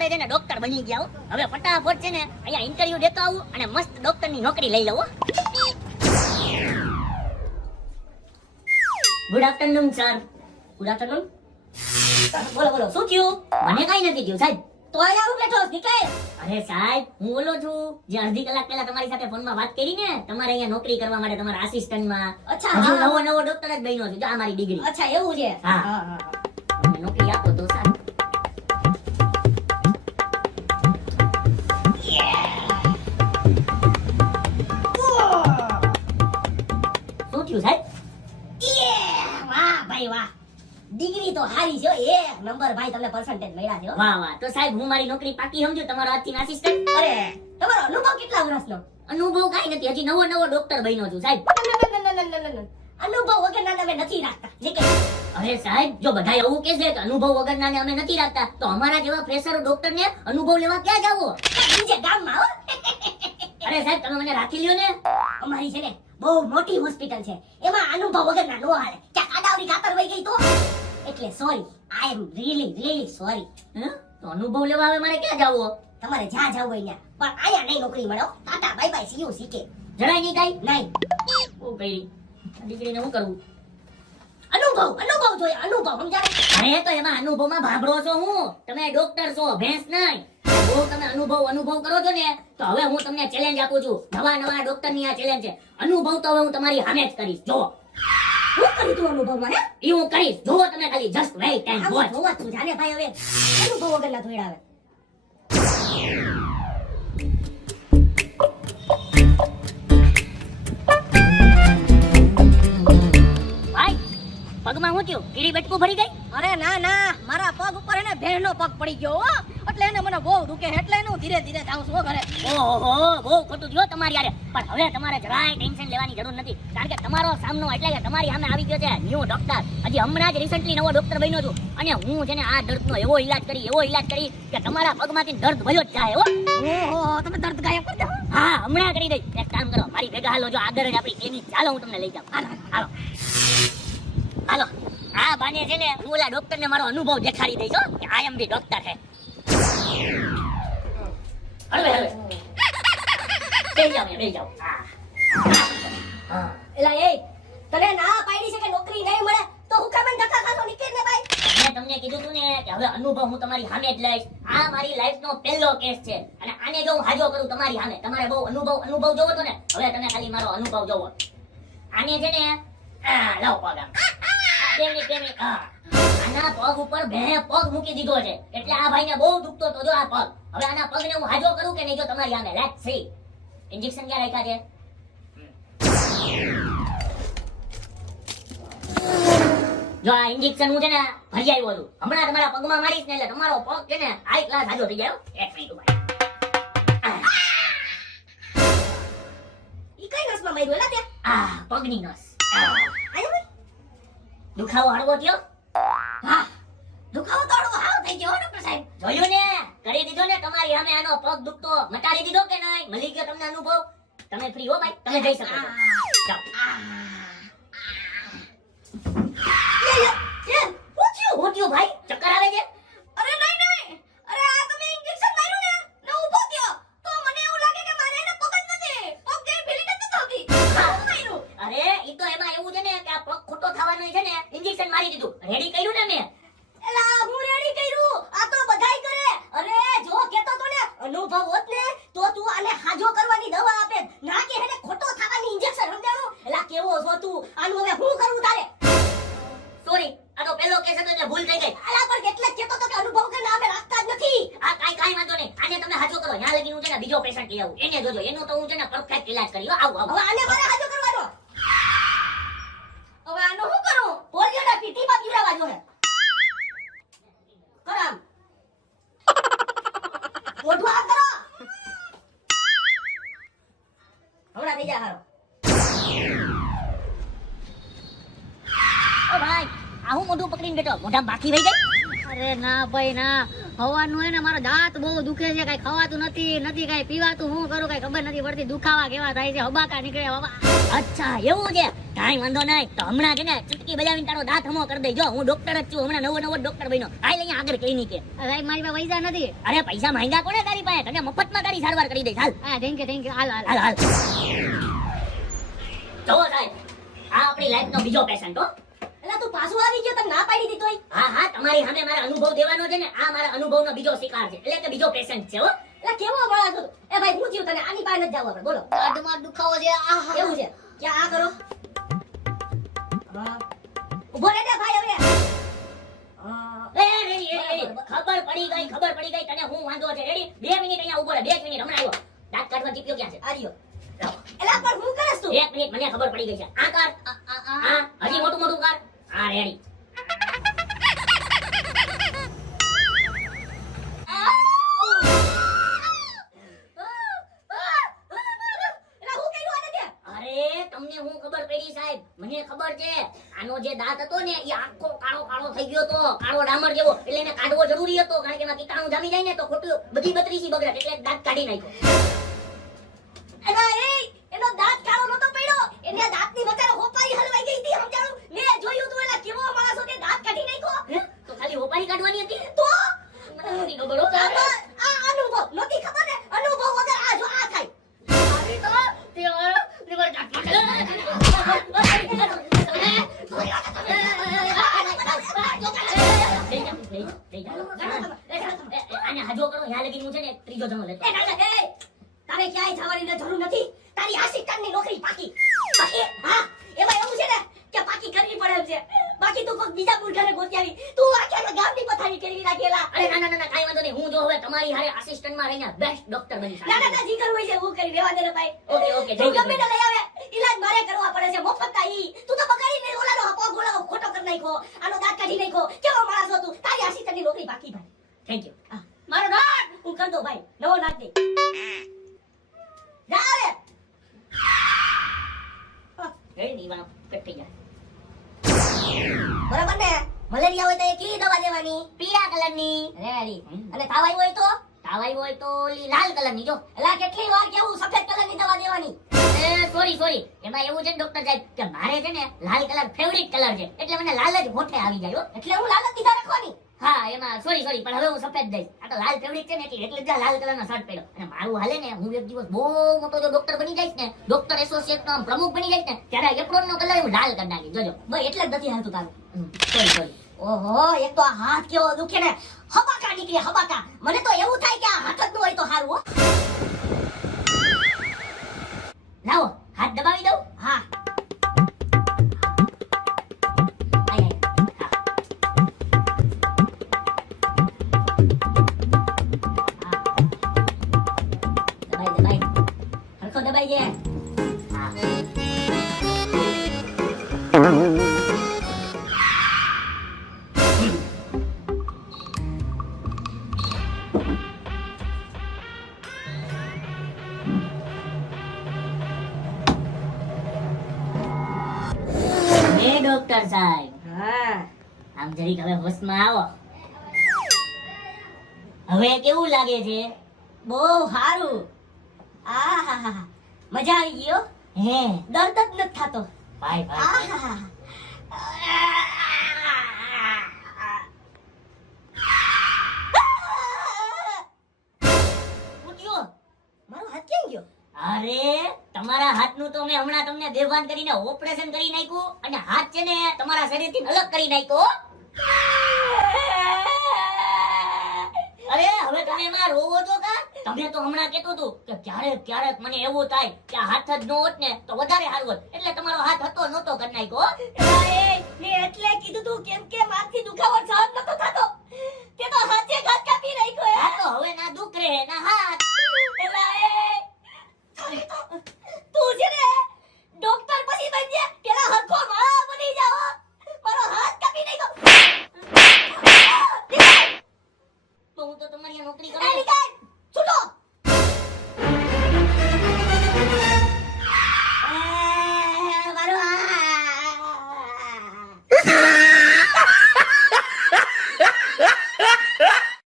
આપણે છે ને ડોક્ટર બની ગયા હો. હવે ફટાફટ છે ને અહીંયા ઇન્ટરવ્યુ દેતો આવું અને મસ્ત ડોક્ટરની નોકરી લઈ લઉં. Good afternoon sir. Good afternoon. બોલો બોલો શું થયું? મને કઈ નથી થયું સાહેબ. તો અહીંયા હું બેઠો નીકળે. અરે સાહેબ હું બોલો છું જે અડધી કલાક પહેલા તમારી સાથે ફોનમાં વાત કરી ને, તમારે અહીંયા નોકરી કરવા માટે તમારા આસિસ્ટન્ટમાં. અચ્છા હજુ નવો ડોક્ટર જ બન્યો છું. જો આ મારી ડિગ્રી. અચ્છા એવું છે. હા હા. નોકરી આપો તો સાહેબ. શું થયું સાહેબ? વાહ ભાઈ વાહ, ડિગ્રી તો હારી છે. એક નંબર ભાઈ, તમને પર્સન્ટેજ મળ્યા છે. વાહ વાહ. તો સાહેબ હું મારી નોકરી પાકી સમજુ તમારો આજથી આસિસ્ટન્ટ. અરે તમારો અનુભવ કેટલા વર્ષનો? અનુભવ કાઈ નથી, હજી નવો ડોક્ટર બન્યો છું સાહેબ. અનુભવ વગરના અમે નથી રાખતા. અરે સાહેબ જો બધા એવું કહે છે કે અનુભવ વગરના અમે નથી રાખતા, તો અમારા જેવા ફ્રેશર ડોક્ટર ને અનુભવ લેવા ક્યાં જાવો? બીજે ગામમાં હો. અરે સાહેબ તમે મને રાખી લ્યો ને. અમારી છે ને બહુ મોટી હોસ્પિટલ છે, એમાં અનુભવ વગરના નો હાલે. ક્યાં કાડાવરી ખાતર વઈ ગઈ તો એટલે sorry, I am really sorry. તો અનુભવ લેવા હવે મારે ક્યાં જાવો? તમારે જ્યાં જાવ હોય ત્યાં, પણ આયા નહીં નોકરી મળો. Tata bye bye see you C કે. જરાય નહીં કાઈ નહીં. ઓ ભાઈ દીકરીને શું કરવું? અનુભવ જોઈએ, અનુભવ સમજાય. અરે તો એમાં અનુભવમાં ભાભરો છો હું, તમે ડોક્ટર છો ભેંસ નહીં. જો તમે અનુભવ કરો છો ને, તો હવે હું તમને ચેલેન્જ આપું છું. નવા ડોક્ટર ની આ ચેલેન્જ છે. અનુભવ તો હવે હું તમારી સામે જ કરીશ. જો હું કરી તું અનુભવમાં હે ઈ હું કરીશ. જો તમે ખાલી જસ્ટ વેઇટ ટાઈમ વોચ. જોવા તું જાને ભાઈ હવે અનુભવ વગરના થોડા આવે. પગમાં હું થયું? કીડી બટકું ભરી ગઈ? અરે ના મારા પગ ઉપર એને ભેણનો પગ પડી ગયો હો, એટલે એને મને બહુ દુખે, એટલે હું ધીરે જાઉં છું ઘરે. ઓહો બહુ ખોટું થયું તમારી યારે. પણ હવે તમારે જરાય ટેન્શન લેવાની જરૂર નથી, કારણ કે તમારો સામનો એટલે કે તમારી સામે આવી ગયો છે ન્યૂ ડોક્ટર. હજી હમણાં જ રિસન્ટલી નવો ડોક્ટર બન્યો છું, અને હું છે ને આ દર્દનો એવો ઈલાજ કરી કે તમારા પગમાંથી દર્દ ભયો જ જાય. ઓહો તમે દર્દ ગાયબ કરી દો. હા હમણાં કરી દઈ. એક કામ કરો, મારી ભેગા હાલો. જો આદર જ આપણી ક્લિનિક. ચાલો હું તમને લઈ જાઉં. હાલો આ બાને છે ને હું ઓલા ડોક્ટર ને મારો અનુભવ દેખાડી દઈશ કે આઈ એમ બી ડોક્ટર છે. હળવે બેસી જાઓ. હા એલા એ તને ના પાડી છે કે નોકરી નહીં મળે તો હું કેમ ધક્કા ખાતો નીકળ ને ભાઈ. મેં તમને કીધું તું ને કે હવે અનુભવ હું તમારી સામે જ લઈશ. આ મારી લાઈફ નો પહેલો કેસ છે, અને આને જો હું હાજો કરું તમારી સામે, તમારે બહુ અનુભવ જોવો તો ને. હવે તમે ખાલી મારો અનુભવ જોવો. આને છે ને લાવ પગ આમ. આના પગ ઉપર બે પગ મૂકી દીધો છે, એટલે આ ભાઈને બહુ દુખતો તો જો આ પગ. હવે આના પગને હું હાજો કરું કે નહીં જો તમારી સામે. Let's see. ઇન્જેક્શન ક્યાં રાખ્યા છે? જો આ ઇન્જેક્શન હું છે ને ભરી આવ્યો છું. હમણાં તમારા પગમાં મારીશ ને એટલે તમારો પગ છે ને હાઈ ક્લાસ હાજો થઈ જાય. એક મિનિટ ઉભા. ઈ કઈ નસમાં માર્યું એલા તે? પગની નસ. દુખાવો હળવો થયો? હા દુખાવો તો હળવો હાવ થઈ ગયો ડોક્ટર સાહેબ. જોયું ને, કરી દીધો ને તમારી સામે. આનો પગ દુખતો મટાડી દીધો કે નહીં? મળી ગયો તમને અનુભવ. તમે ફ્રી હો ભાઈ, તમે જઈ શકો છો. જાઓ. હું થયું ભાઈ? ચક્કર આવે છે? અરે નહીં અરે આ તમે ઇન્જેક્શન માર્યું ને ઊભો થયો તો મને એવું લાગે કે મારે એને પગ જ નથી, પગ જે ભીલી નથી થતી. હું માર્યું? અરે ઈ તો એમાં એવું છે ને કે આ પગ ખોટો થવાનો છે ને, ઇન્જેક્શન મારી દીધું. રેડી કર્યું ને મેં? એલા હું રેડી કર્યું, આ તો બધાય કરે. અરે જો કેતો તો ને અનુભવ હોત ને તો તું આને હાજો કરવાની દવા આપે, ના કે એને ખોટો થવાની ઇન્જેક્શન. સમજાણું? એલા કેવો છો તું? આનું હવે હું કરું તારે? સોરી, આ તો પહેલો કેસ હતો એટલે ભૂલ થઈ ગઈ. આલા પર કેટલા કેતો તો કે અનુભવ કે ના અમે રાખતા જ નથી. આ કાઈ વાંધો નહીં. આને તમે હાજો કરો. ત્યાં લગી હું છે ને બીજો પેશન્ટ લઈ આવું. એને જોજો, એનો તો હું છે ને પરફેક્ટ ઈલાજ કરી. આવું હવે આને મારે હાજો કરવાનો. હવે આનો શું કરું? પોલિયોના પીઠીમાં પીવડાવવા જોને. કરામ મોઢું આ કરો. હમણાં થઈ જા હારો. ઓ ભાઈ, આ હું મોઢું પકડીને બેઠો? મોઢામાં બાકી રહી ગઈ? અરે ના ભાઈ ના, હવાનું હે ને મારા દાંત બહુ દુખે છે, કઈ ખવાતું નથી કઈ પીવાતું. હું કરું કઈ ખબર નથી પડતી. દુખાવા કેવા થાય છે, હબાકા નીકળે બાબા. અચ્છા એવું છે. કાંઈ વાંધો નહીં તો હમણાં છે ને ચૂટકી બજાવીને તારો દાંત હમો કરી દેજો. હું ડોક્ટર જ છું, હમણાં નવો ડોક્ટર બન્યો. હાલ અહીંયા આગળ ક્લિનિકે. સાહેબ મારી પાસે પૈસા નથી. અરે પૈસા માંગ્યા કોને તારી પાસે? તને મફતમાં તારી સારવાર કરી દઈશ. હાલ હા થેન્ક યુ હાલ હાલ હાલ હાલ. જુઓ સાહેબ, આ આપણી લાઈફનો બીજો પેશન્ટ હો. એલા તું પાછું આવી ગયો, તને ના પાડી દીધી તોય. હા હા, તમારી સામે મારા અનુભવ દેવાનો છે ને, આ મારા અનુભવનો બીજો શિકાર છે, એટલે કે બીજો પેશન્ટ છે હો. એલા કેવો માણસ હતો. એ ભાઈ હું થયું તને? આની પાસે નથી જવું આપણે. બોલો આટમાં દુખાવો છે. આહા. કેવું છે? ક્યાં આ કરો? હા. ઊભો રહે ને ભાઈ હવે. ખબર પડી ગઈ તને હું વાંધો છે. રેડી? 2 મિનિટ અહીંયા ઉભો રહે. 2 મિનિટ હમણાં આવ્યો. દાંત કાઢવા ચીપ્યો ક્યાં છે? આર્યો. એલા પણ હું કરસ તું? 1 મિનિટ, મને ખબર પડી ગઈ છે. આ કર. હા, હજી મોટું કર. હા રેડી. એલા હું કર્યું આને તે? અરે તમને હું ખબર પડી સાહેબ? મને ખબર છે. આનો જે દાંત હતો ને એ આખો કાળો થઈ ગયો તો, કાળો ડામર જેવો. એટલે એને કાઢવો જરૂરી હતો, કારણ કે એમાં કીટાણુ જામી જાય ને તો ખોટું બધી બત્રીસી બગડે, એટલે દાંત કાઢી નાખ્યો. એલા એનો દાંત કાળો નતો પડ્યો, એને દાંતની વચ્ચે હોપારી હલવાઈ ગઈ હતી. સમજાણું? મેં જોયું તું. એલા કેવો માણસ હતો, તે દાંત કાઢી નાખ્યો. હે? તો ખાલી હોપારી કાઢવાની હતી? તો મને નથી ખબર હો. આ અનુભવ નહોતી ખબર ને? અનુભવ વગર આ જો આ થાય. આને હાજો કરો. યા લગી હું છે ને ત્રીજો જમો લેતો. તારે ક્યાંય જવાની જરૂર નથી. તારી આસિસ્ટન્ટની નોકરી પાકી. હા, એમાં એવું છે ને કે પાકી કરવી પડે એમ છે. બાકી તું કોઈ બીજા મૂર્ખને ગોતી આવી. તું આખા ગામની પથારી કરવી નાખેલા. અરે ના કાઈ વાંધો નહીં. હું જો હવે તમારી હારે આસિસ્ટન્ટમાં રહીને બેસ્ટ ડોક્ટર બની શકું. ના જીગર હોય છે. હું કરી દેવા દે ને ભાઈ. ઓકે તું ગમે તે લઈ આવે, ઈલાજ મારે કરવા પડે છે. મફતના ઈ. તું તો બગાડીને ઓલાનો હપો ગોળો ખોટો કરી નાખ્યો. આનો દાંત કાઢી નાખ્યો. કેવો માણસ હતો તું? તારી આસિસ્ટન્ટની નોકરી પાકી ભાઈ. Thank you. મારો નાટ હું કર દો ભાઈ. નવો નાટ દે. જા રે. રેડી દીવાનો કટ થઈ જાય. બરાબર ને? મલેરિયા હોય તો એ કેવી દવા દેવાની? પીળા કલરની. રેડી. અને તાવ આવ્યો હોય તો? તાવ આવ્યો હોય તો ઓલી લાલ કલરની. જો એલા કેટલી વાર કેવું સફેદ કલરની દવા દેવાની? સોરી એમાં એવું છે ને ડોક્ટર સાહેબ કે મારે છે ને લાલ કલર ફેવરિટ કલર છે, એટલે મને લાલ જ હોઠે આવી જાય હો. એટલે હું લાલ જ દીધા રાખવાની. હા એમાં સોરી પણ હવે હું સફેદ દઈશ. આ તો લાલ ફેવરિટ છે ને એટલે જ લાલ કલરનો શર્ટ પહેર્યો. અને મારું હાલે ને હું એક દિવસ બહુ મોટો જો ડોક્ટર બની જઈશ ને, ડોક્ટર એસોસિએટનો પ્રમુખ બની જઈશ ને, ત્યારે એપ્રોનનો કલર હું લાલ કરી નાખીશ. જોજો. બસ એટલે જ નથી હાલતું તારું. સોરી. ઓહો, એક તો આ હાથ કેવો દુખે ને. હબાકા નીકળે હબાકા. મને તો એવું થાય કે આ હાથ જ ન હોય તો સારું હો. લાવો હાથ દબાવી દઉં. હા. દબાઈ હરખો દબાઈ દે. ડોક્ટર સાહેબ હા. આમ જરીક હવે હોશમાં આવો. હવે કેવું લાગે છે? બહુ સારું. આહાહા. મજા આવી ગઈ હો. હે દર્દ જ નથી થતો. ભાઈ આહાહા. શું થયું? મારો હાથ ક્યાં ગયો? અરે તમારા હાથનું તો મેં હમણાં તમને બેભાન કરીને ઓપરેશન કરી નાખ્યું, અને હાથ છે ને તમારા શરીરથી અલગ કરી નાખ્યો. અરે હવે તમે એમાં રોવો છો કા? તમે તો હમણાં કહેતું હતું કે ક્યારેક મને એવું થાય કે આ હાથ જ ન હોત ને તો વધારે સારું હોત, એટલે તમારો હાથ હતો નહોતો કરી નાખ્યો. મેં એટલે કીધું તું કેમ કે મારથી દુખાવો સહન નતો થતો. તે તો હાથે ઘાત કાપી નાખ્યો. આ તો હવે ના દુખ રહે ના હાથ. તું છે ને ડોક્ટર પછી બનજે. પેલા હરખો માળા બની જાવ. મારો હાથ કાપી નાખ્યો. તો હું તો તમારી નોકરી એ કરું. નિકાલ.